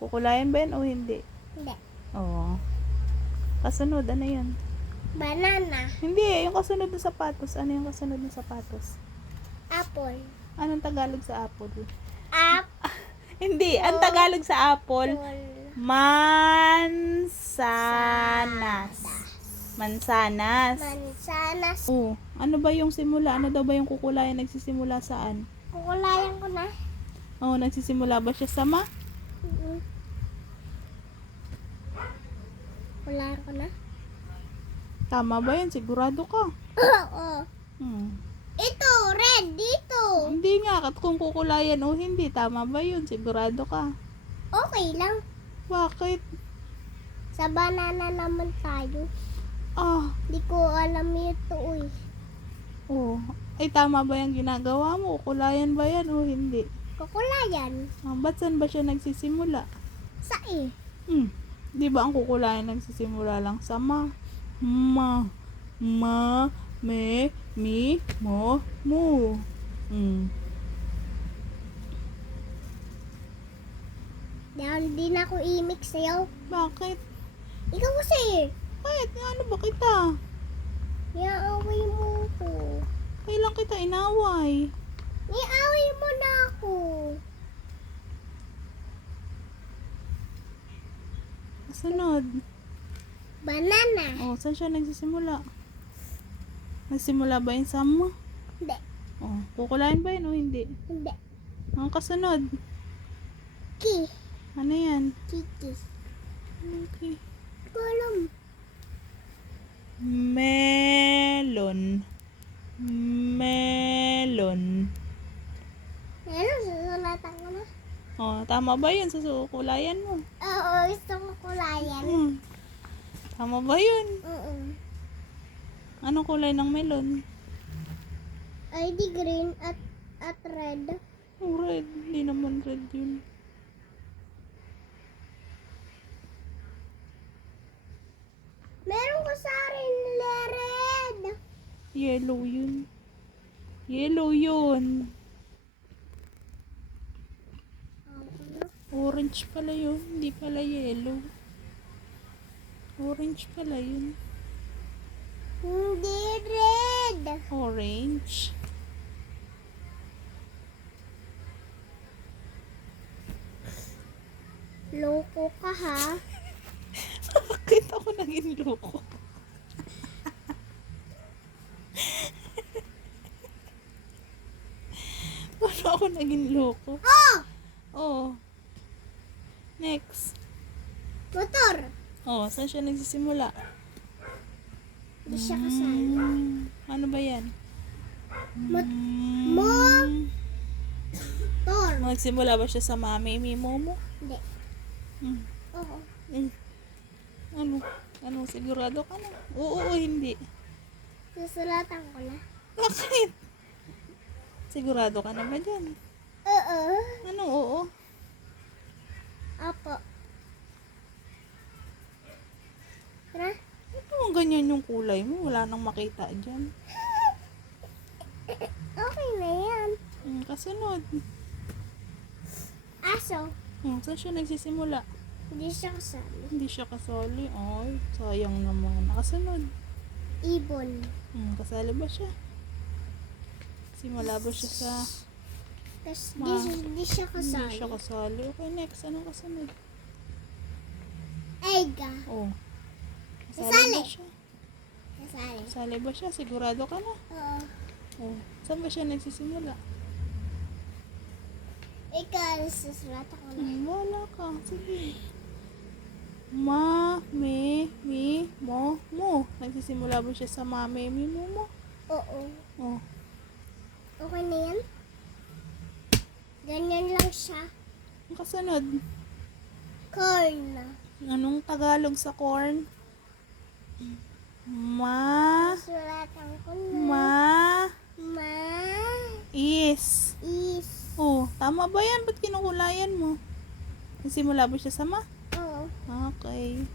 Kukulayan ba yan o hindi? Hindi. Oo. Kasunod, ano yan? Banana. Hindi, yung kasunod ng sapatos. Ano yung kasunod ng sapatos? Apple. Anong Tagalog sa apple? Apple. Hindi, ang Tagalog sa apple, mansanas. Mansanas. Mansanas. Oo. Ano ba yung simula? Ano daw ba yung kukulayan? Nagsisimula saan? Kukulayan ko na. Oo, nagsisimula ba siya sa ma? Kukulayan ko na. Tama ba yan? Sigurado ka. Oo. Hmm. Ito, red, dito. Hindi nga, at kung kukulayan o hindi, tama ba yun? Sigurado ka. Okay lang. Bakit? Sa banana naman tayo. Ah, Di ko alam ito, uy. oh. Ay, tama ba yung ginagawa mo? Kukulayan ba yan o hindi? Kukulayan. Ah, ba't saan ba siya nagsisimula? Sa eh. Hmm. Di ba ang kukulayan nagsisimula lang sa ma? Ma. Ma. Me. Mi. Mo. Mu. Hmm. Dahil di na ako imik sa'yo. Bakit? Ikaw kasi. Bakit? Ano ba kita? Niaaway mo ko. Kailan kita inaway? Niaaway mo na ako. Sunod. Banana. Oh, saan siya nagsisimula? Nagsimula ba yun sa mo? Hindi. Oh, kukulayan ba yun o hindi? Hindi. Ang kasunod. Ki. Ano yan? Okay. Hindi ko alam. Melon. Melon. Ano, susulatan ko na? Oh, tama ba yun sa kukulayan mo? Oo, gusto ko. Tama ba yun? Oo. Anong kulay ng melon? Ay, di green at at red. Oh, red. Hindi naman red yun. Meron ko sa rin red. Yellow yun. Yellow yun. Orange pala yun. Hindi pala yellow. Orange pala yun. Hindi red. Orange. Loko ka ha. Bakit ako naging loko? Paano ako naging loko? Oh! Oh. Next. Motor. Oh, saan siya nagsisimula? Hindi siya kasali. Mm, ano ba yan? Mot Mm, motor. Nagsimula ba siya sa mami, mi, momo? Hindi. Mm. Oo. Mm. Ano? Ano? Sigurado ka na? Oo o hindi? Susulatan ko na. Bakit? Sigurado ka na ba dyan? Oo. Ano oo? Apo. Ang ganyan yung kulay mo. Wala nang makita dyan. Okay na yan. Mm, kasunod. Aso. Hmm, saan siya nagsisimula? Hindi siya kasali. Hindi siya kasali. Ay, sayang naman. Nakasunod. Ibon. Hmm, kasali ba siya? Simula ba siya sa... Tapos Ma. di, siya- siya Hindi kasali. siya kasali. Okay, next. Anong kasunod? Egg. Oh. Siya? Kasali. Kasali ba siya? Sigurado ka na? Oo. Oh. Saan ba siya nagsisimula? Ikaw, susulatan ko na. Hmm, wala ka. Sige. Ma, me, mi, mo, mo. Nagsisimula ba siya sa ma, me, mi, mo, mo? Oo. Oh. Okay na yan? Ganyan lang siya. Ang kasunod. Corn. Anong Tagalog sa corn? Ma, Susulatan ko na. ma, Ma. is. Is. Oh, tama ba yan? Ba't kinukulayan mo? Nagsimula ba siya sa ma? Oo. Okay.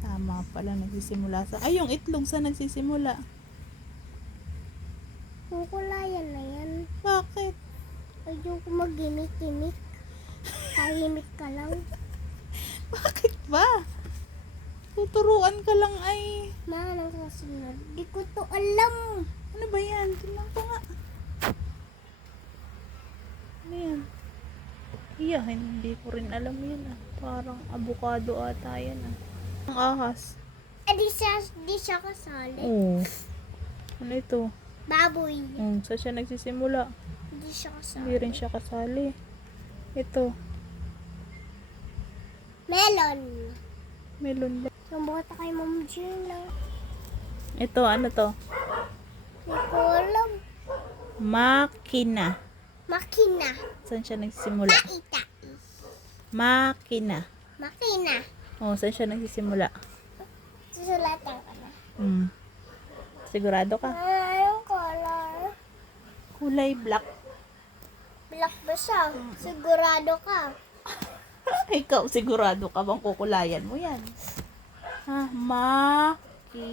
Tama pala, nagsisimula sa... Ay, yung itlog sa nagsisimula. Kukulayan na yan. Bakit? Ayoko mag-gimik-gimik. Tahimik ka lang. Bakit ba? Tuturuan ka lang ay... Ma, anong kasunod? Di ko to alam. Ano ba yan? Tingnan ko nga. Ano yan? Iya, hindi ko rin alam yan ah. Parang avocado ata yan ah. Ang ahas. Eh, di siya, di siya kasali. Oo. Ano ito? Baboy. Hmm, saan siya nagsisimula? Di siya Hindi kasali. rin siya kasali. Ito. Melon. Melon ba? Sumbukat na kay Mom Gina. Ito, ano to? Di ko alam. Makina. Makina. Saan siya nagsisimula? Taita. Makina. Makina. Oh, saan siya nagsisimula? Susulatan ko na. Hmm. Sigurado ka? Ah, anong color? Kulay black. Black ba siya? Sigurado ka. Ikaw, sigurado ka bang kukulayan mo yan? Ha? Makina.